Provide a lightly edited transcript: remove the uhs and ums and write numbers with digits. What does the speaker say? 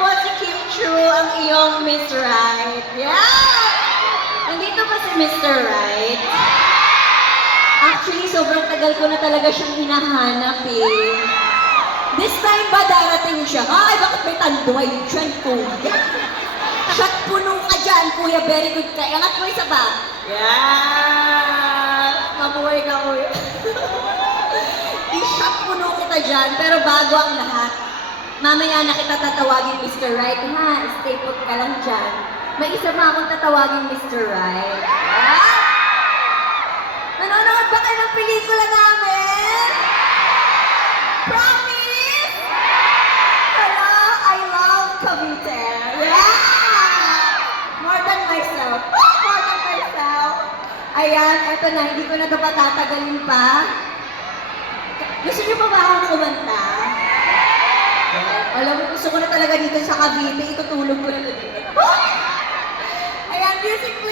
po si Kim Chu, ang iyong Miss Right. Yeah! Nandito ba si Mr. Right? Actually, sobrang tagal ko na talaga siyang hinahanap eh. This time ba darating siya? Ay, bakit may tanduay dyan, kuya? Shot puno ka dyan, kuya. Very good ka. Angat mo isa pa. Yeah! Mabuhay ka, kuya. I-shot puno kita dyan, pero bago ang lahat. Mamaya na kita tatawagin Mr. Right, ha? Stay put ka lang dyan. May isa pa akong tatawagin Mr. Right. Ha? Nanonood ba kayo ng pelikula namin? Promise? Hello, I love Cavite. Yeah! More than myself. More than myself. Ayan, eto na, hindi ko na ito patatagalin pa. Gusto niyo pa ba akong kumanta? Alam mo, gusto ko na talaga dito sa Cavite, itutulog ko na dito. Ayan, music please.